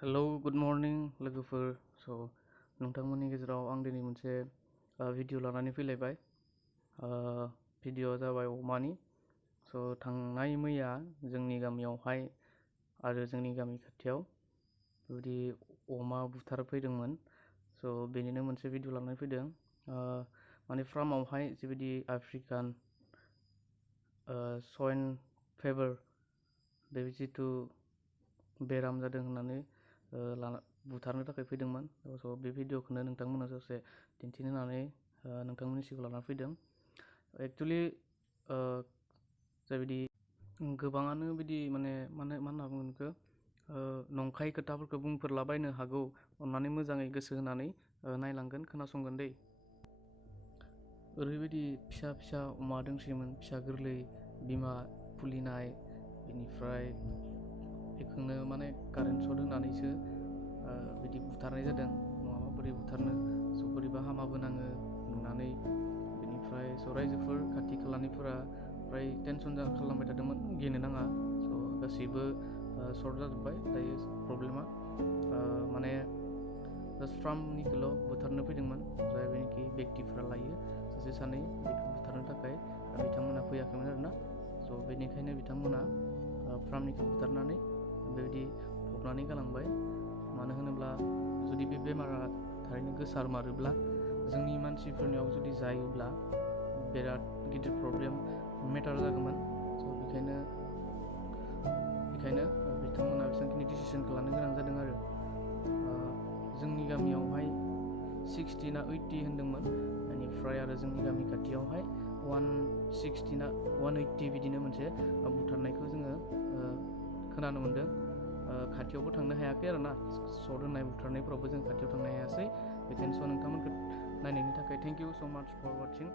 hello good morning लोगोफोर स' नोंथांमोननि गेजेराव आं दिनै मोनसे भिडिअ लानानै फैलायबाय भिडिअआ जाबाय अमानि स' थांनाय मैया जोंनि गामियावहाय आरो जोंनि गामि खाथियाव बेबायदि अमा बुथारफैदोंमोन स' बेनिनो मोनसे भिडिअ लानानै फैदों माने फार्मावहाय जिबायदि आफ्रिकान स्वाइन फेभार बे जिथु बेराम जादों होननानै बुथारनो थाखाय फैदोंमोन स' बे भिडिअखौनो नोंथांमोननो ससे दिन्थिनो होननानै नोंथांमोननि सिगाङाव लाना फैदों एक्चुअलि जायबायदि गोबाङानो बिदि माने मा होनना बुङो बेखौ नंखाय खोथाफोरखौ बुंफोरलाबायनो हागौ अन्नानै मोजाङै गोसो होनानै नायलांगोन खोनासंगोन दै ओरैबायदि फिसा अमा दोंसोयोमोन फिसा गोरलै बिमा फुलिनाय बेनिफ्राय बेखौनो माने कारेन्ट शट होनानैसो बिदि बुथारनाय जादों नङाबा बोरै बुथारनो स' बोरैबा हामाबो नाङो नुनानै बेनिफ्राय स' रायजोफोर खाथि खालानिफोरा फ्राय टेनसन खालामबाय थादोंमोन गिनो नाङा स' गासैबो सर्ट जाजोब्बाय दायो प्रब्लेमा माने जास्ट फार्मनिखौल' बुथारनो फैदोंमोन जायबायनाखि बेक्तिफोरा लायो सासे सानै बेखौ बुथारनो थाखाय बिथांमोना फैयाखैमोन आरोना स' बेनिखायनो बिथांमोना फार्मनिखौ बुथारनानै बेबायदि फबनानै गालांबाय मानो होनोब्ला जुदि बे बेमारा थारैनो गोसारमारोब्ला जोंनि मानसिफोरनियाव जुदि जायोब्ला बिराद गिदिर प्रब्लेम मेटार जागौमोन स' बेखायनो बिथांमोना बेसेबांखिनि डिसिसनखौ लानो गोनां जादों आरो जोंनि गामियावहाय 60 ना 80 होन्दोंमोन बेनिफ्राय आरो जोंनि गामि खाथियावहाय 160 ना 180 बिदिनो मोनसे बुथारनायखौ जोङो खोनानो मोन्दों खाथियावबो थांनो हायाखै आरोना सर्ट होनाय बुथारनायफोरावबो जों खाथियाव थांनो हायासै बेखायनो स' नोंथांमोनखौ नायनायनि थाखाय थेंक इउ स' माच फर वाचिं